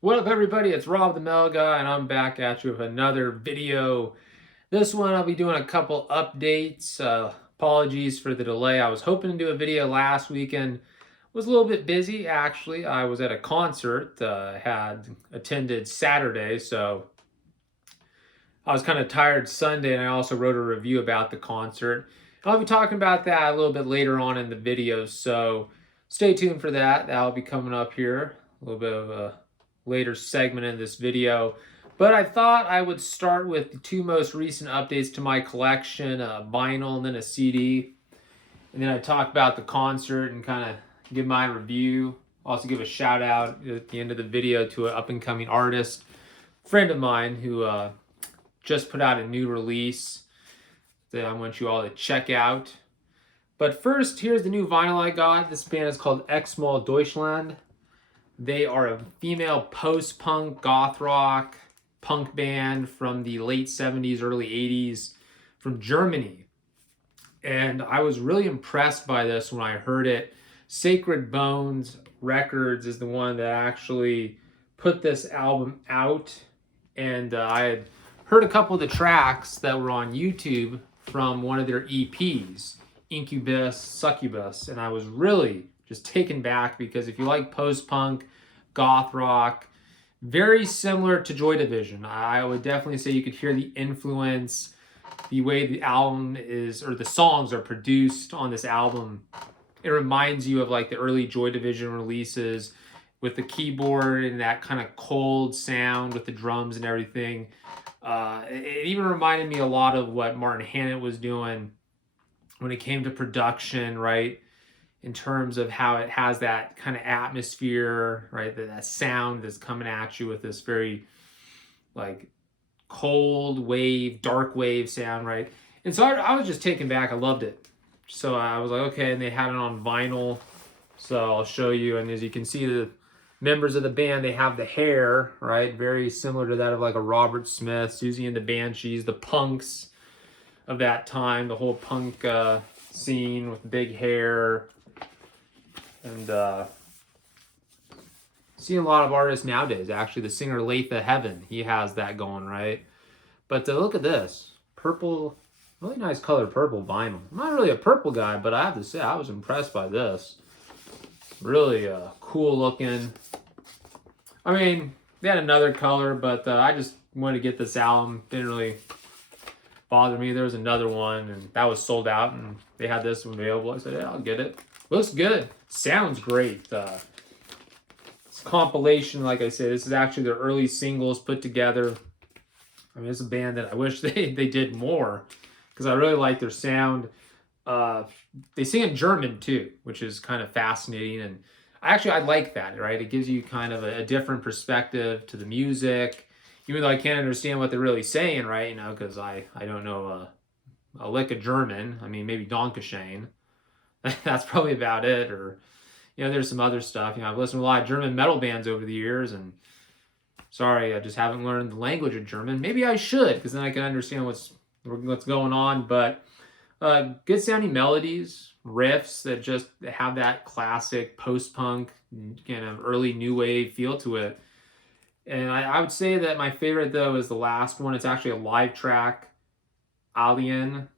What up, everybody? It's Rob the Mail Guy, and I'm back at you with another video. This one, I'll be doing a couple updates. Apologies for the delay. I was hoping to do a video last weekend. Was a little bit busy, actually. I was at a concert, had attended Saturday, so I was kind of tired Sunday, and I also wrote a review about the concert. I'll be talking about that a little bit later on in the video, so stay tuned for that. That'll be coming up here. A little bit of a later segment in this video. But I thought I would start with the two most recent updates to my collection, a vinyl and then a CD. And then I talk about the concert and kind of give my review. Also give a shout out at the end of the video to an up and coming artist, friend of mine who just put out a new release that I want you all to check out. But first, here's the new vinyl I got. This band is called Xmal Deutschland. They are a female post-punk, goth rock, punk band from the late 70s, early 80s from Germany. And I was really impressed by this when I heard it. Sacred Bones Records is the one that actually put this album out. And I had heard a couple of the tracks that were on YouTube from one of their EPs, Incubus, Succubus. And I was really just taken back because if you like post-punk, goth rock, very similar to Joy Division. I would definitely say you could hear the influence, the way the album is, or the songs are produced on this album. It reminds you of like the early Joy Division releases with the keyboard and that kind of cold sound with the drums and everything. It even reminded me a lot of what Martin Hannett was doing when it came to production, right? In terms of how it has that kind of atmosphere, right? That sound that's coming at you with this very like cold wave, dark wave sound, right? And so I was just taken back. I loved it. So I was like, okay, and they had it on vinyl. So I'll show you. And as you can see, the members of the band, they have the hair, right? Very similar to that of like a Robert Smith, Susie and the Banshees, the punks of that time, the whole punk scene with big hair. And seeing a lot of artists nowadays. Actually, the singer Latha Heaven, he has that going, right? But look at this. Purple, really nice color purple vinyl. I'm not really a purple guy, but I have to say I was impressed by this. Really cool looking. I mean, they had another color, but I just wanted to get this album. Didn't really bother me. There was another one, and that was sold out, and they had this one available. I said, yeah, I'll get it. Looks good. Sounds great. It's a compilation, like I said. This is actually their early singles put together. I mean, it's a band that I wish they did more because I really like their sound. They sing in German too, which is kind of fascinating. And I like that, right? It gives you kind of a different perspective to the music, even though I can't understand what they're really saying, right? You know, because I don't know a lick of German. I mean, maybe Dankeschön. That's probably about it. Or, you know, there's some other stuff. You know, I've listened to a lot of German metal bands over the years, and sorry, I just haven't learned the language of German. Maybe I should, because then I can understand what's going on. But good sounding melodies, riffs that just have that classic post-punk kind of early new wave feel to it. And I would say that my favorite, though, is the last one. It's actually a live track, Alien.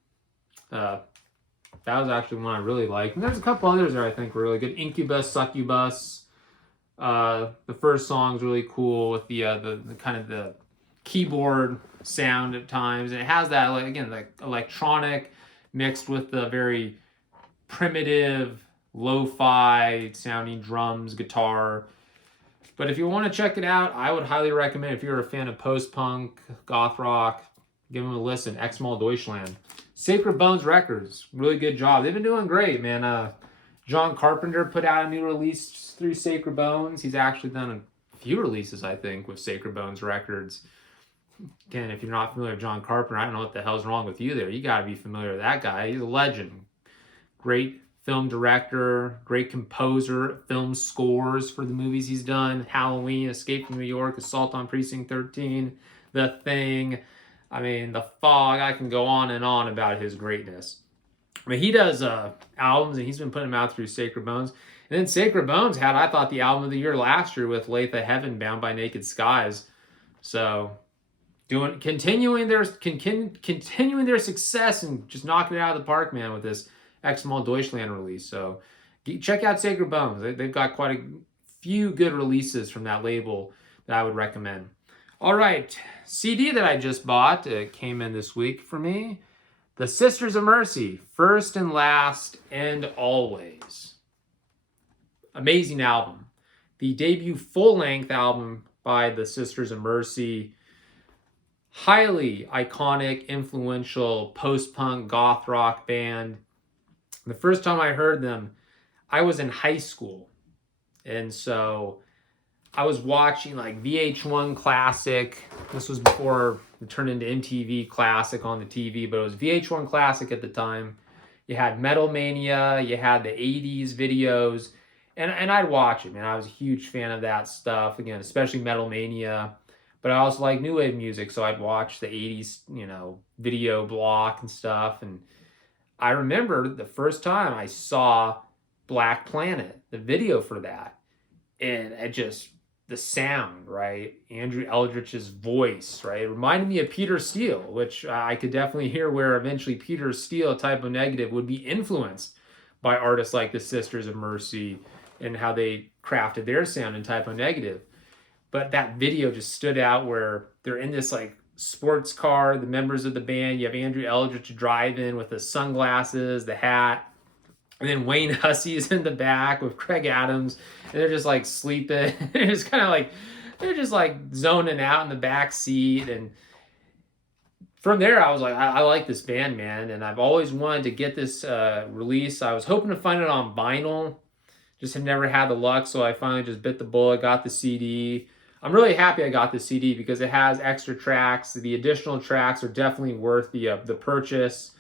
That was actually one I really liked. And there's a couple others that I think were really good. Incubus, Succubus. The first song's really cool with the kind of the keyboard sound at times. And it has that, like, again, like electronic mixed with the very primitive, lo-fi sounding drums, guitar. But if you want to check it out, I would highly recommend, if you're a fan of post-punk, goth rock, give them a listen. Xmal Deutschland. Sacred Bones Records, really good job. They've been doing great, man. John Carpenter put out a new release through Sacred Bones. He's actually done a few releases, I think, with Sacred Bones Records. Again, if you're not familiar with John Carpenter, I don't know what the hell's wrong with you there. You got to be familiar with that guy. He's a legend. Great film director, great composer, film scores for the movies he's done. Halloween, Escape from New York, Assault on Precinct 13, The Thing. I mean, The Fog. I can go on and on about his greatness. I mean, he does albums, and he's been putting them out through Sacred Bones. And then Sacred Bones had, I thought, the album of the year last year with Lathe Heaven Bound by Naked Skies. So continuing their success and just knocking it out of the park, man, with this Xmal Deutschland release. So check out Sacred Bones. They've got quite a few good releases from that label that I would recommend. All right, CD that I just bought, came in this week for me. The Sisters of Mercy, First and Last and Always. Amazing album. The debut full-length album by the Sisters of Mercy. Highly iconic, influential post-punk goth rock band. The first time I heard them, I was in high school. And so I was watching like VH1 Classic. This was before it turned into MTV Classic on the TV, but it was VH1 Classic at the time. You had Metal Mania, you had the 80s videos, and I'd watch it, man. I was a huge fan of that stuff, again, especially Metal Mania. But I also like new wave music, so I'd watch the 80s, video block and stuff. And I remember the first time I saw Black Planet, the video for that, and it just, the sound, right? Andrew Eldritch's voice, right? It reminded me of Peter Steele, which I could definitely hear where eventually Peter Steele, Type O Negative, would be influenced by artists like the Sisters of Mercy and how they crafted their sound in Type O Negative. But that video just stood out where they're in this like sports car, the members of the band. You have Andrew Eldritch driving with the sunglasses, the hat. And then Wayne Hussey is in the back with Craig Adams. And they're just like sleeping. They're just kind of like, they're just like zoning out in the back seat. And from there, I was like, I like this band, man. And I've always wanted to get this release. I was hoping to find it on vinyl. Just have never had the luck. So I finally just bit the bullet, got the CD. I'm really happy I got the CD because it has extra tracks. The additional tracks are definitely worth the purchase.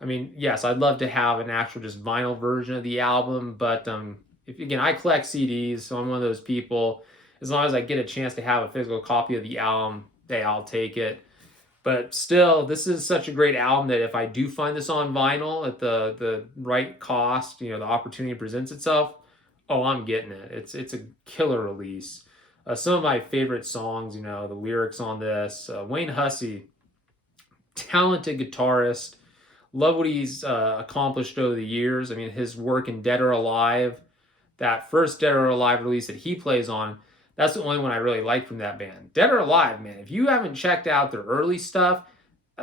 I mean, yes, I'd love to have an actual just vinyl version of the album, but again, I collect CDs, so I'm one of those people. As long as I get a chance to have a physical copy of the album, hey, I'll take it. But still, this is such a great album that if I do find this on vinyl at the right cost, the opportunity presents itself, oh, I'm getting it. It's a killer release. Some of my favorite songs, the lyrics on this. Wayne Hussey, talented guitarist. Love what he's accomplished over the years. I mean, his work in Dead or Alive, that first Dead or Alive release that he plays on, that's the only one I really like from that band. Dead or Alive, man, if you haven't checked out their early stuff,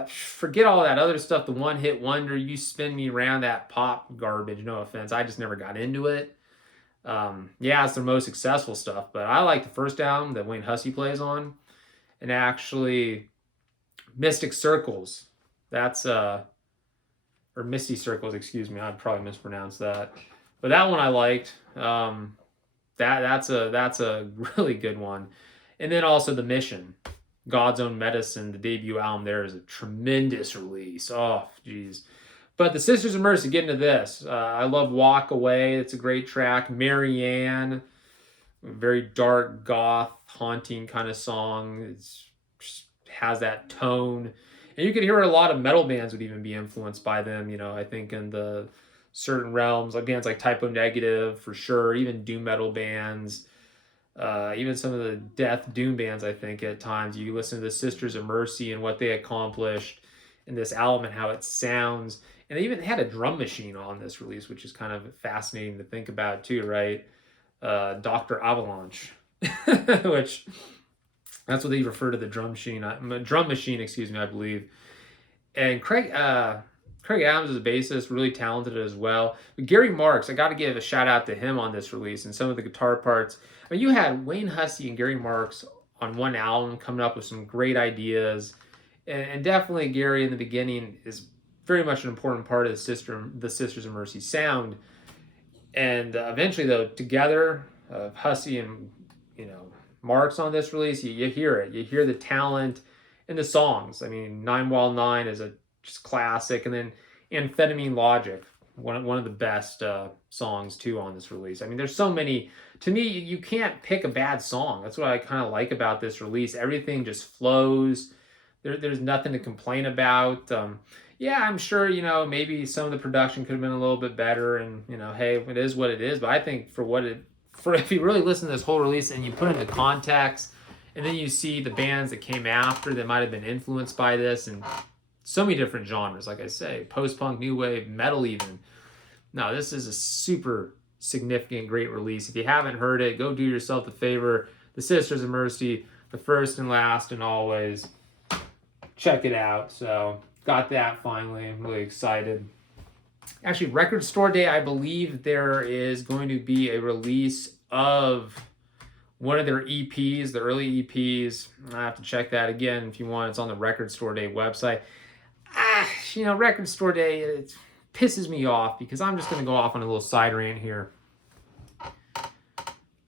forget all that other stuff, the one-hit wonder, you spin me around, that pop garbage, no offense. I just never got into it. Yeah, it's their most successful stuff, but I like the first album that Wayne Hussey plays on, and actually Mystic Circles. That's or Misty Circles, excuse me. I'd probably mispronounce that, but that one I liked. That's a really good one, and then also The Mission, God's Own Medicine. The debut album there is a tremendous release. Oh, geez. But the Sisters of Mercy, get into this. I love Walk Away. It's a great track. Marianne, very dark, goth, haunting kind of song. It just has that tone. And you could hear a lot of metal bands would even be influenced by them, I think in the certain realms, like bands like Type O Negative, for sure, even doom metal bands, even some of the death doom bands, I think, at times. You listen to the Sisters of Mercy and what they accomplished in this album and how it sounds. And they even had a drum machine on this release, which is kind of fascinating to think about too, right? Dr. Avalanche, which that's what they refer to the drum machine, I believe. And Craig Adams is a bassist, really talented as well. But Gary Marks, I got to give a shout out to him on this release and some of the guitar parts. I mean, you had Wayne Hussey and Gary Marks on one album coming up with some great ideas. And definitely Gary in the beginning is very much an important part of the Sisters of Mercy sound. And eventually, though, together, Hussey and Marks on this release, you hear it. You hear the talent in the songs. I mean, 9 While 9 is a just classic, and then Amphetamine Logic, one of the best songs too on this release. I mean, there's so many. To me, you can't pick a bad song. That's what I kind of like about this release. Everything just flows. there's nothing to complain about. Yeah, I'm sure, maybe some of the production could have been a little bit better, and, hey, it is what it is. But I think for if you really listen to this whole release and you put it into context, and then you see the bands that came after that might have been influenced by this, and so many different genres, like I say, post-punk, new wave, metal even. No, this is a super significant, great release. If you haven't heard it, go do yourself a favor. The Sisters of Mercy, the first and last and always. Check it out. So, got that finally. I'm really excited. Actually, Record Store Day, I believe there is going to be a release of one of their EPs, the early EPs. I have to check that again if you want. It's on the Record Store Day website. Record Store Day, it pisses me off because I'm just going to go off on a little side rant here.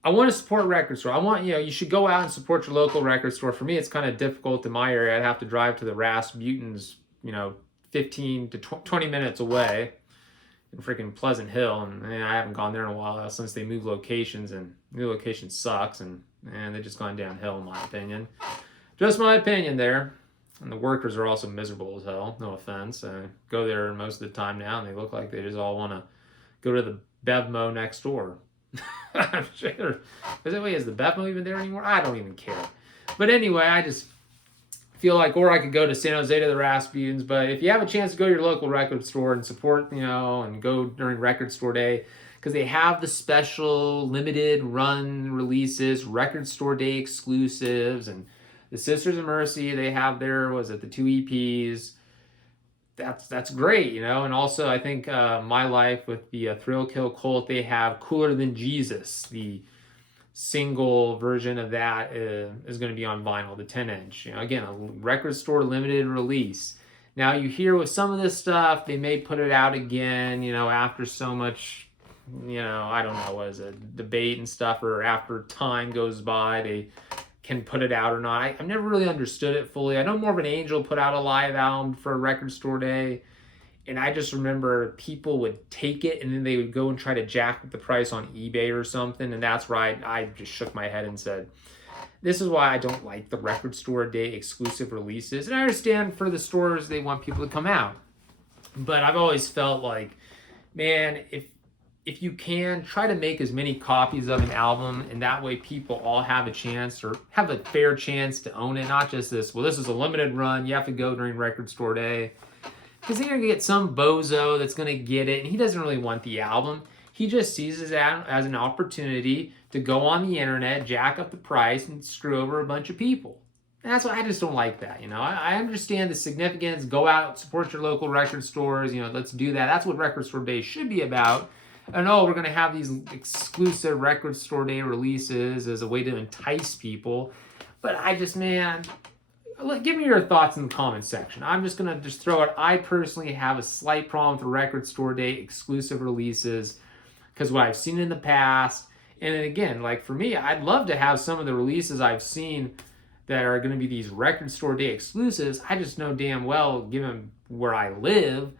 I want to support record store. I want, you should go out and support your local record store. For me, it's kind of difficult in my area. I'd have to drive to the Rasputin's, 15 to 20 minutes away in freaking Pleasant Hill. And I haven't gone there in a while since they moved locations, and new location sucks. And they've just gone downhill, in my opinion. Just my opinion there. And the workers are also miserable as hell. No offense. I go there most of the time now, and they look like they just all want to go to the Bevmo next door. I'm sure. Is the Bevmo even there anymore? I don't even care. But anyway, I just feel like, or I could go to San Jose to the Rasputins. But if you have a chance to go to your local record store and support, and go during Record Store Day, because they have the special limited run releases, Record Store Day exclusives, and the Sisters of Mercy, they have the 2 EPs. That's great, And also, I think My Life with the Thrill Kill Cult, they have Cooler Than Jesus. The single version of that is going to be on vinyl, the 10-inch. Again, a record store limited release. Now, you hear with some of this stuff, they may put it out again, after so much, I don't know, what is it, debate and stuff, or after time goes by, they can put it out or not. I've never really understood it fully. I know More of an Angel put out a live album for a Record Store Day, and I just remember people would take it and then they would go and try to jack up the price on eBay or something, and that's where I just shook my head and said, this is why I don't like the Record Store Day exclusive releases. And I understand for the stores, they want people to come out. But I've always felt like, man, if you can, try to make as many copies of an album, and that way people all have a chance, or have a fair chance to own it. Not just this is a limited run, you have to go during Record Store Day. Because they're going to get some bozo that's going to get it, and he doesn't really want the album. He just sees it as an opportunity to go on the internet, jack up the price, and screw over a bunch of people. And that's why I just don't like that, I understand the significance. Go out, support your local record stores, let's do that. That's what Record Store Day should be about. And we're going to have these exclusive Record Store Day releases as a way to entice people. But give me your thoughts in the comments section. I'm just going to throw it. I personally have a slight problem with the Record Store Day exclusive releases because what I've seen in the past. And then again, like for me, I'd love to have some of the releases I've seen that are going to be these Record Store Day exclusives. I just know damn well, given where I live,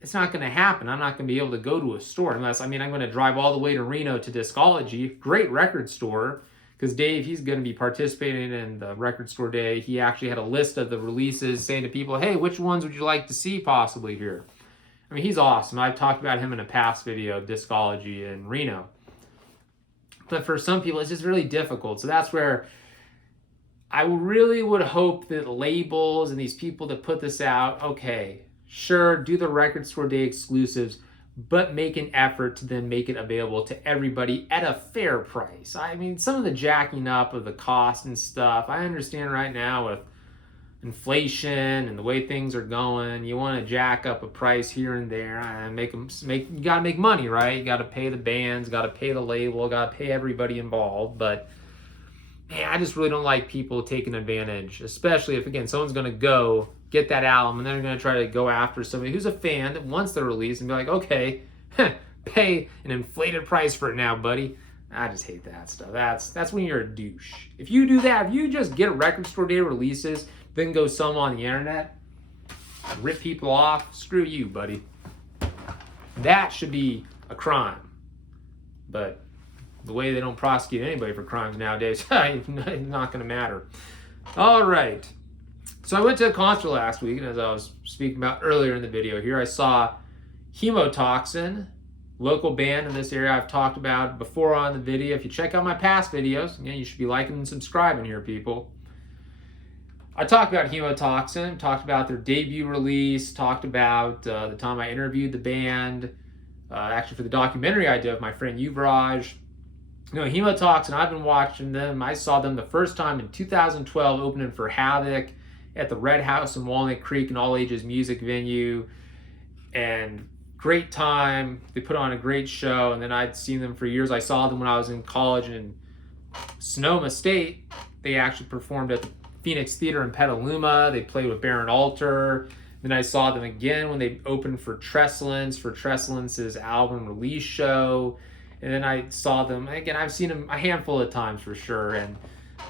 it's not going to happen. I'm not going to be able to go to a store unless, I'm going to drive all the way to Reno to Discology, great record store, because Dave, he's going to be participating in the Record Store Day. He actually had a list of the releases saying to people, hey, which ones would you like to see possibly here? He's awesome. I've talked about him in a past video, Discology in Reno. But for some people, it's just really difficult. So that's where I really would hope that labels and these people that put this out, okay, sure, do the Record Store Day exclusives, but make an effort to then make it available to everybody at a fair price. Some of the jacking up of the cost and stuff, I understand right now with inflation and the way things are going, you want to jack up a price here and there and you got to make money, right? You got to pay the bands, got to pay the label, got to pay everybody involved. But man, I just really don't like people taking advantage, especially if, again, someone's going to go get that album and then they're going to try to go after somebody who's a fan that wants the release and be like, okay, pay an inflated price for it now, buddy. I just hate that stuff. That's when you're a douche. If you do that, if you just get Record Store Day releases, then go sell them on the internet, rip people off, screw you, buddy. That should be a crime. But the way they don't prosecute anybody for crimes nowadays, it's not going to matter. All right. So I went to a concert last week, and as I was speaking about earlier in the video here, I saw Hemotoxin, local band in this area I've talked about before on the video. If you check out my past videos, again, you should be liking and subscribing here, people. I talked about Hemotoxin, talked about their debut release, talked about the time I interviewed the band, actually for the documentary I did with my friend Yuvraj. You know, Hemotoxin, I've been watching them. I saw them the first time in 2012 opening for Havoc at the Red House in Walnut Creek, an all-ages music venue. And great time. They put on a great show, and then I'd seen them for years. I saw them when I was in college in Sonoma State. They actually performed at the Phoenix Theater in Petaluma. They played with Baron Alter. Then I saw them again when they opened for Tresslance' album release show. And then I saw them again. I've seen them a handful of times for sure, and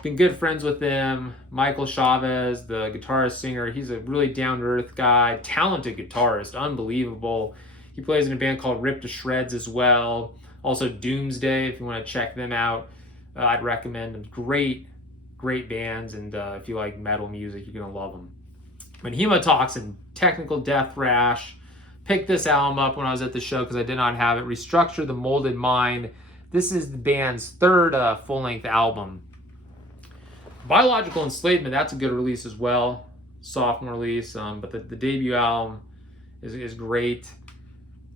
been good friends with them. Michael Chavez, the guitarist singer, he's a really down-to-earth guy, talented guitarist, unbelievable. He plays in a band called Ripped to Shreds as well. Also Doomsday, if you want to check them out, I'd recommend them. Great bands, and if you like metal music, you're gonna love them. But Hemotoxin, technical death thrash. Picked this album up when I was at the show because I did not have it. Restructure the Molded Mind. This is the band's third full-length album. Biological Enslavement, that's a good release as well. Sophomore release, but the debut album is great.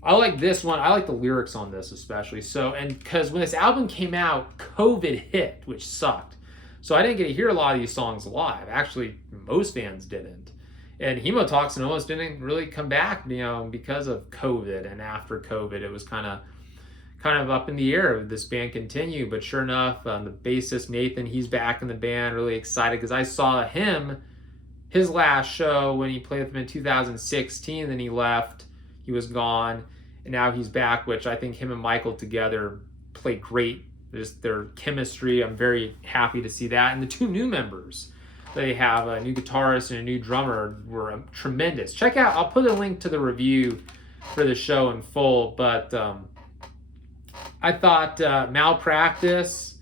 I like this one. I like the lyrics on this especially. So, and because when this album came out, COVID hit, which sucked. So I didn't get to hear a lot of these songs live. Actually, most bands didn't. And Hemotoxin almost didn't really come back, you know, because of COVID. And after COVID, it was kind of up in the air if this band continue. But sure enough, the bassist Nathan, he's back in the band. Really excited because I saw him, his last show when he played with them in 2016. Then he left. He was gone. And now he's back, which I think him and Michael together play great. Just their chemistry. I'm very happy to see that. And the two new members. They have a new guitarist and a new drummer were tremendous. Check out, I'll put a link to the review for the show in full, but I thought Malpractice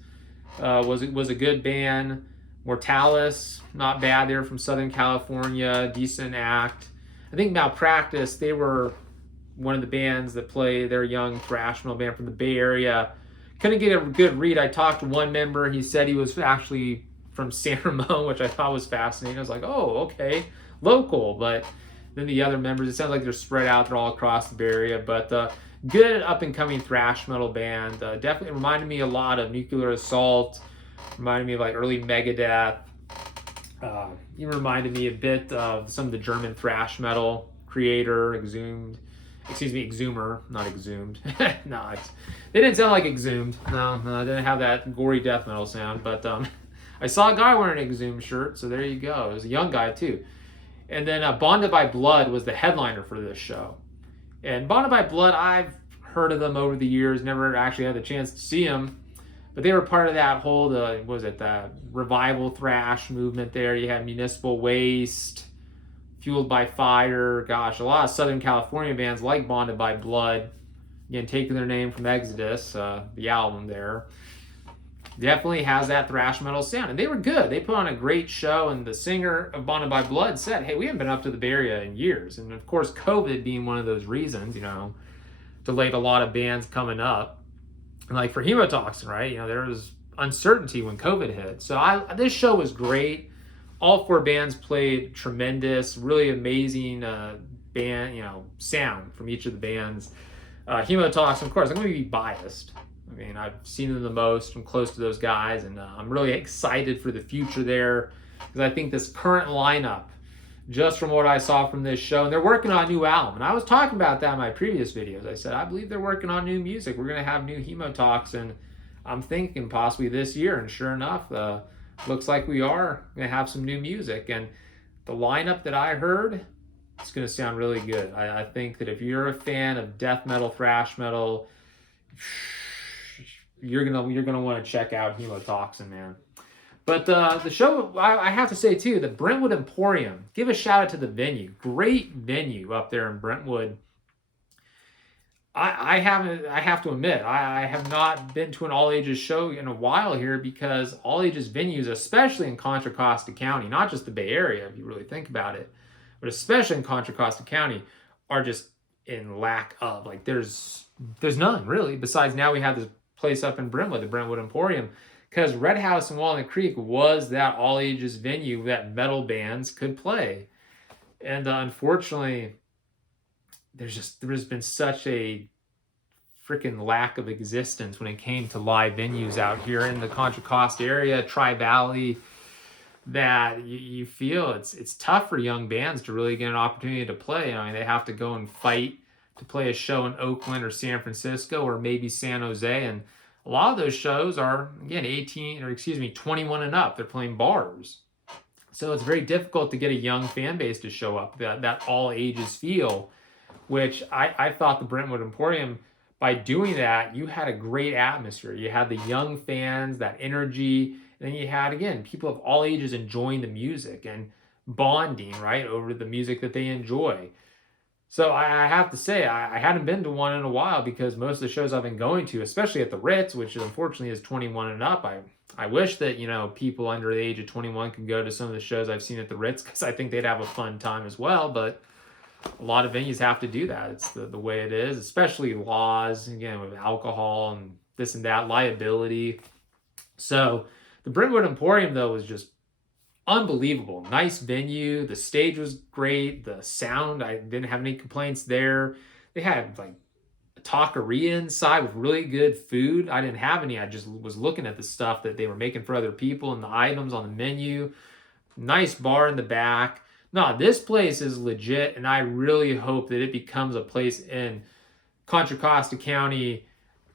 was a good band. Mortalis, not bad. They were from Southern California, decent act. I think Malpractice, they were one of the bands that play, their young thrash metal band from the Bay Area. Couldn't get a good read. I talked to one member, he said he was actually from San Ramon, which I thought was fascinating. I was like, oh, okay, local. But then the other members, it sounds like they're spread out. They're all across the Bay Area. But good up-and-coming thrash metal band. Definitely reminded me a lot of Nuclear Assault. Reminded me of like early Megadeth. Even reminded me a bit of some of the German thrash metal creator, Exhumer, not Exhumed. No, they didn't sound like Exhumed. No, they didn't have that gory death metal sound. But I saw a guy wearing an Exhumed shirt, so there you go. It was a young guy, too. And then Bonded by Blood was the headliner for this show. And Bonded by Blood, I've heard of them over the years, never actually had the chance to see them. But they were part of that whole, the revival thrash movement there. You had Municipal Waste, Fueled by Fire. Gosh, a lot of Southern California bands like Bonded by Blood. Again, taking their name from Exodus, the album there. Definitely has that thrash metal sound. And they were good. They put on a great show, and the singer of Bonded by Blood said, hey, we haven't been up to the Bay Area in years. And of course, COVID being one of those reasons, delayed a lot of bands coming up. And like for Hemotoxin, right? There was uncertainty when COVID hit. So this show was great. All four bands played tremendous, really amazing band, sound from each of the bands. Hemotoxin, of course, I'm going to be biased. I mean, I've seen them the most. I'm close to those guys, and I'm really excited for the future there because I think this current lineup, just from what I saw from this show, and they're working on a new album. And I was talking about that in my previous videos. I said, I believe they're working on new music. We're going to have new Hemotoxin, I'm thinking possibly this year. And sure enough, looks like we are going to have some new music. And the lineup that I heard, it's going to sound really good. I think that if you're a fan of death metal, thrash metal, you're gonna want to check out Hemotoxin, man. But the show, I have to say too, the Brentwood Emporium. Give a shout out to the venue. Great venue up there in Brentwood. I haven't. I have to admit, I have not been to an all ages show in a while here because all ages venues, especially in Contra Costa County, not just the Bay Area, if you really think about it, but especially in Contra Costa County, are just in lack of. Like there's none really. Besides now we have this place up in Brentwood, the Brentwood Emporium, because Red House in Walnut Creek was that all ages venue that metal bands could play, and unfortunately there's been such a freaking lack of existence when it came to live venues out here in the Contra Costa area, Tri Valley, that you feel it's tough for young bands to really get an opportunity to play. I mean, they have to go and fight to play a show in Oakland or San Francisco or maybe San Jose, and a lot of those shows are again 21 and up. They're playing bars, so it's very difficult to get a young fan base to show up. That all ages feel, which I thought the Brentwood Emporium, by doing that, you had a great atmosphere. You had the young fans, that energy, and then you had, again, people of all ages enjoying the music and bonding, right, over the music that they enjoy. So I have to say, I hadn't been to one in a while because most of the shows I've been going to, especially at the Ritz, which unfortunately is 21 and up, I wish that, people under the age of 21 could go to some of the shows I've seen at the Ritz because I think they'd have a fun time as well, but a lot of venues have to do that. It's the way it is, especially laws, again, with alcohol and this and that, liability. So the Brentwood Emporium, though, was just unbelievable. Nice venue. The stage was great. The sound, I didn't have any complaints there. They had like a taqueria inside with really good food. I didn't have any. I just was looking at the stuff that they were making for other people and the items on the menu. Nice bar in the back. No, this place is legit, and I really hope that it becomes a place in Contra Costa County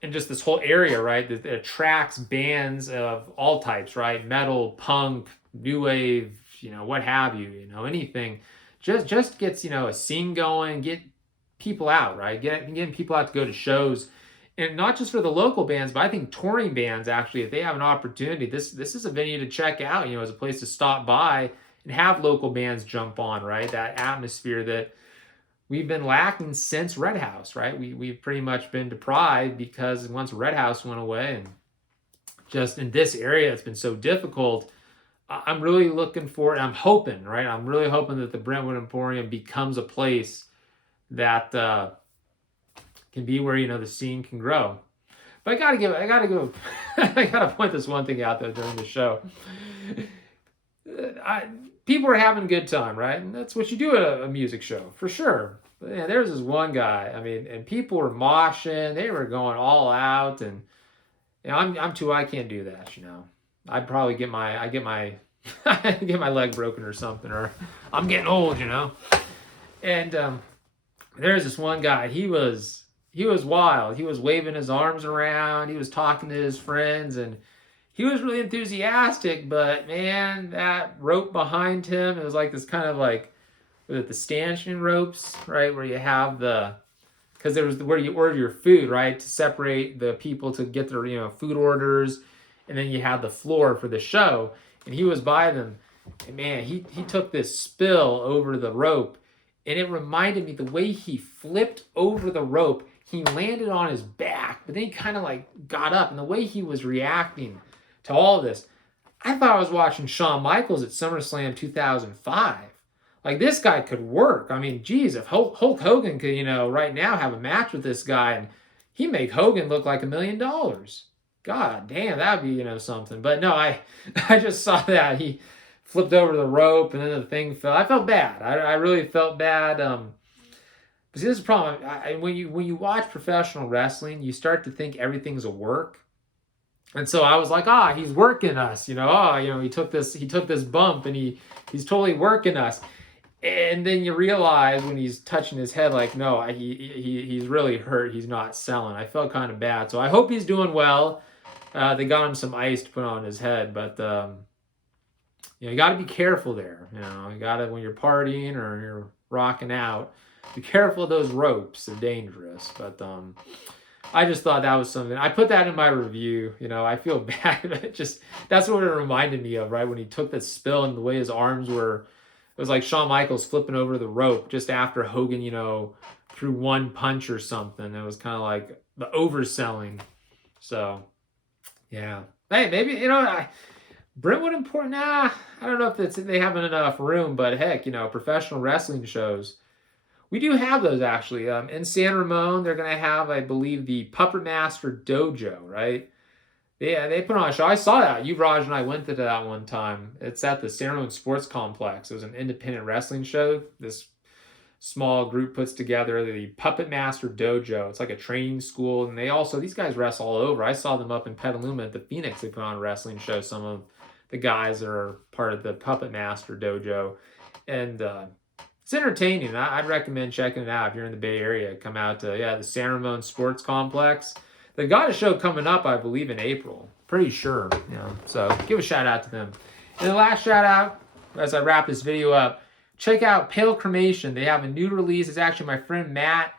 and just this whole area, right, that attracts bands of all types, right? Metal, punk, new wave, what have you, anything. Just gets, a scene going, get people out, right? Getting people out to go to shows. And not just for the local bands, but I think touring bands, actually, if they have an opportunity, this is a venue to check out, as a place to stop by and have local bands jump on, right? That atmosphere that we've been lacking since Red House, right? We've pretty much been deprived because once Red House went away, and just in this area, it's been so difficult. I'm really looking for it. I'm hoping, right? I'm really hoping that the Brentwood Emporium becomes a place that can be where, the scene can grow. But I gotta point this one thing out though during the show. People are having a good time, right? And that's what you do at a music show, for sure. But yeah, there's this one guy. I mean, and people were moshing. They were going all out, and I'm too. I can't do that. I'd probably get my get my leg broken or something, or I'm getting old. And there's this one guy. He was wild. He was waving his arms around. He was talking to his friends, and he was really enthusiastic, but man, that rope behind him, it was like this kind of like, was it the stanchion ropes, right? Where you have because there was where you order your food, right? To separate the people to get their, food orders. And then you had the floor for the show. And he was by them. And man, he took this spill over the rope. And it reminded me the way he flipped over the rope, he landed on his back, but then he kind of like got up. And the way he was reacting to all of this, I thought I was watching Shawn Michaels at SummerSlam 2005. Like, this guy could work. I mean, geez, if Hulk Hogan could, right now have a match with this guy, and he'd make Hogan look like $1 million. God damn, that'd be, something. But no, I just saw that. He flipped over the rope, and then the thing fell. I felt bad. I really felt bad. But see, this is the problem. When you watch professional wrestling, you start to think everything's a work. And so I was like, he's working us, he took this bump and he's totally working us. And then you realize when he's touching his head, like, no, he's really hurt. He's not selling. I felt kind of bad. So I hope he's doing well. They got him some ice to put on his head, but you got to be careful there. You got to, when you're partying or you're rocking out, be careful of those ropes. They're dangerous. But I just thought that was something. I put that in my review. I feel bad. That's what it reminded me of, right? When he took that spill and the way his arms were It was like Shawn Michaels flipping over the rope just after Hogan, threw one punch or something. It was kind of like the overselling. So, yeah. Hey, maybe, Brentwood important. Nah, I don't know if they have enough room, but heck, professional wrestling shows. We do have those actually. In San Ramon, they're going to have, I believe, the Puppet Master Dojo, right? Yeah, they put on a show. I saw that. You, Raj, and I went to that one time. It's at the San Ramon Sports Complex. It was an independent wrestling show. This small group puts together the Puppet Master Dojo. It's like a training school, and these guys wrestle all over. I saw them up in Petaluma at the Phoenix. They put on a wrestling show. Some of the guys that are part of the Puppet Master Dojo, and it's entertaining. I'd recommend checking it out if you're in the Bay Area. Come out to the San Ramon Sports Complex. They've got a show coming up, I believe, in April. Pretty sure. So give a shout out to them. And the last shout out, as I wrap this video up, check out Pale Cremation. They have a new release. It's actually my friend Matt.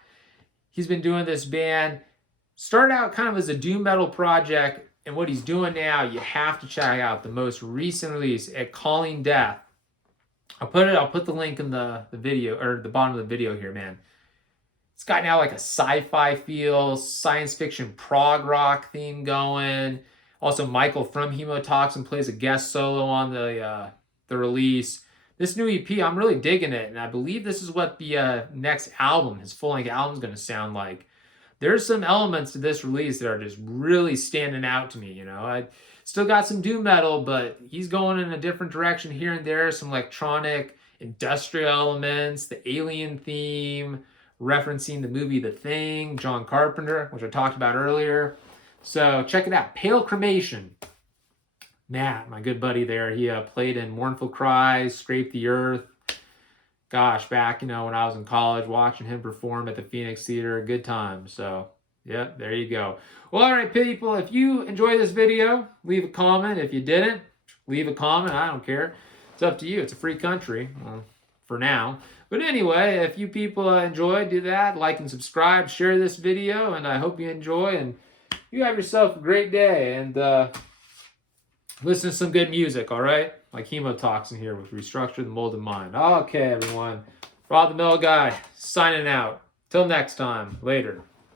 He's been doing this band. Started out kind of as a doom metal project, and what he's doing now, you have to check out the most recent release at Calling Death. I'll put the link in the video, or the bottom of the video here, man. It's got now like a sci-fi feel, science fiction prog rock theme going. Also, Michael from Hemotoxin plays a guest solo on the release. This new EP, I'm really digging it, and I believe this is what the next album, his full-length album, is going to sound like. There's some elements to this release that are just really standing out to me. I still got some doom metal, but he's going in a different direction here and there. Some electronic, industrial elements, the alien theme, referencing the movie The Thing, John Carpenter, which I talked about earlier. So check it out. Pale Cremation. Matt, my good buddy there, he played in Mournful Cries, Scrape the Earth. Gosh, back, when I was in college, watching him perform at the Phoenix Theater, good time. So, yeah, there you go. Well, all right, people, if you enjoyed this video, leave a comment. If you didn't, leave a comment. I don't care. It's up to you. It's a free country, for now. But anyway, if you people enjoyed, do that. Like and subscribe. Share this video, and I hope you enjoy. And you have yourself a great day. And listen to some good music, all right? Like Hemotoxin here with Restructure the Molded Mind. Okay, everyone. Rob the Mill Guy, signing out. Till next time. Later.